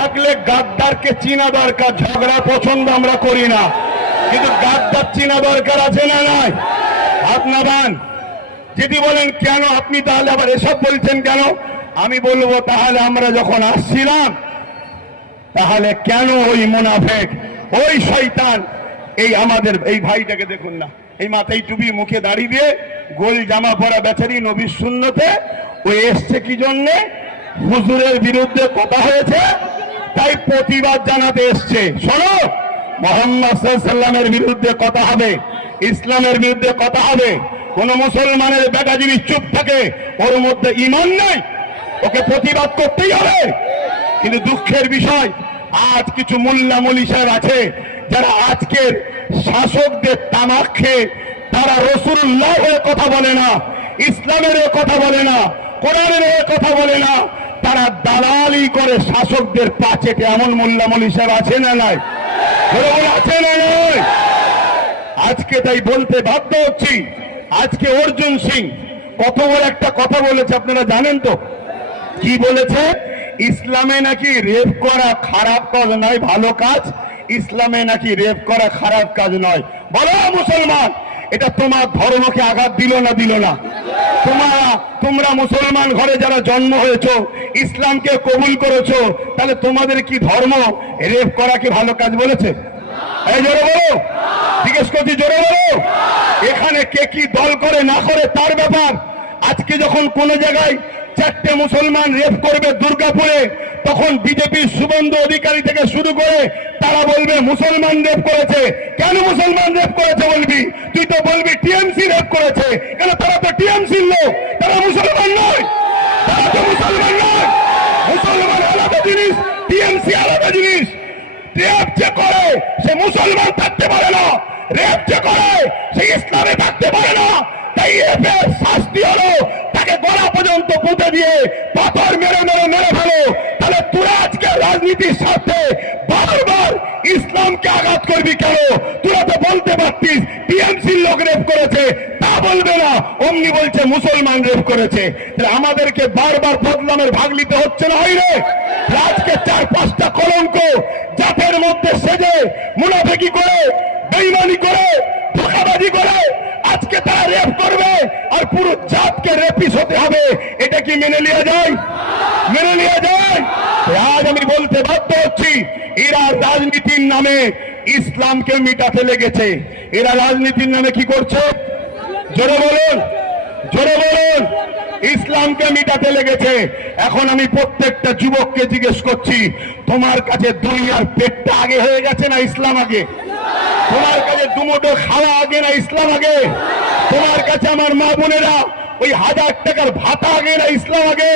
থাকলে গাদ্দারকে চিনা দরকার, ঝগড়া পছন্দ আমরা করি না। কিন্তু গাদ্দার চিনা দরকার আছে না নয় নামান যদি বলেন, কেন আপনি তাহলে আবার এসব বলছেন কেন? আমি বলব, তাহলে আমরা যখন আসছিলাম, তাহলে কেন ওই মুনাফেক, ওই শৈতান এই আমাদের, এই ভাইটাকে দেখুন না, এই মাথায় টুপি, মুখে দাঁড়িয়ে দিয়ে গোল জামা পরা বেচারি নবীর শূন্যতে ও এসছে কি জন্যে? হুজুরের বিরুদ্ধে কথা হয়েছে তাই প্রতিবাদ জানাতে এসছে। শোনো, মোহাম্মদ সাল্লামের বিরুদ্ধে কথা হবে, ইসলামের বিরুদ্ধে কথা হবে। কোন মুসলমানের বেটা যদি চুপ থাকে, ওর মধ্যে ইমান নেই, ওকে প্রতিবাদ করতেই হবে। কিন্তু দুঃখের বিষয়, আজ কিছু মোল্লা মলি আছে, যারা আজকের শাসকদের তামাক খেয়ে তারা রসুল্লাহ কথা বলে না, ইসলামের কথা বলে না, কোরআনের কথা বলে না তারা দালালি করে শাসকদের পা চেটে, এমন মোল্লা মলি সাহেব আছে না নাই? আছে না নয় আজকে তাই বলতে বাধ্য হচ্ছি। আজকে অর্জুন সিং কত বড় একটা কথা বলেছে, আপনারা জানেন তো? কি বলেছে? ইসলামে নাকি রেপ করা খারাপ কাজ নয়, ভালো কাজ। ইসলামে নাকি রেপ করা খারাপ কাজ নয়। বলো মুসলমান, এটা তোমার ধর্মকে আঘাত দিল না দিল না? তোমরা তোমরা মুসলমান ঘরে যারা জন্ম হয়েছো, ইসলামকে কবুল করেছ, তাহলে তোমাদের কি ধর্ম? রেপ করা কি ভালো কাজ বলেছে? জিজ্ঞেস করছি, জোরে বলো। এখানে কে কি দল করে, না করে, তার ব্যাপার। আজকে যখন কোন জায়গায় চারটে মুসলমান রেপ করবে দুর্গাপুরে, তখন বিজেপির সুবন্ধ অধিকারী থেকে শুরু করে তারা বলবে, মুসলমান রেপ করেছে। কেন মুসলমান রেপ করেছে বলবি? তুই তো বলবি, টিএমসি রেপ করেছে। কেন তারা তো টিএমসির লোক? মুসলমান নয়। তারা তো মুসলমান নয়। মুসলমান আলাদা জিনিস টিএমসি আলাদা জিনিস। রেপ যে করে, সে মুসলমান থাকতে পারে না। রেপ যে করে, সে ইসলামে থাকতে পারে না। তাই রেপের শাস্তি হলো, তাকে গলা পর্যন্ত পুঁতে দিয়ে পাথর মেরে মেরে মেরে ফেলো। তাহলে তোরা আজকে রাজনীতির স্বার্থে বারবার ইসলামকে আঘাত করবি কেন? তোরা তো বলতে পারতিস টিএমসির লোক রেপ করেছে। তা বলবে না, অমনি বলছে মুসলমান রেপ করেছে। আমাদেরকে বারবার বদলামের ভাগ নিতে হচ্ছে না হয় রে? আজকে চার পাঁচটা কলঙ্ক জাতের মধ্যে সেজে, মুনাফেকি করে, বেইমানি করে, ধোকাবাজি করে, আজকে তারা রেপ করবে আর পুরো জাতকে রেপিস হতে হবে। এটা কি মেনে নেওয়া যায়? মেনে নেওয়া যায়? আজ আমি বলতে বাধ্য হচ্ছি, এরা রাজনীতির নামে ইসলামকে মিটাতে লেগেছে। এরা রাজনীতির নামে কি করছে? জোরে বলুন জোরে বলুন, ইসলামকে মিটাতে লেগেছে। এখন আমি প্রত্যেকটা যুবককে জিজ্ঞেস করছি, তোমার কাছে দুনিয়ার পেটটা আগে হয়ে গেছে না ইসলাম আগে? তোমার কাছে দুমোটো খাওয়া আগে না ইসলাম আগে? তোমার কাছে আমার মা বোনেরা ওই হাজার টাকার ভাতা আগে না ইসলাম আগে?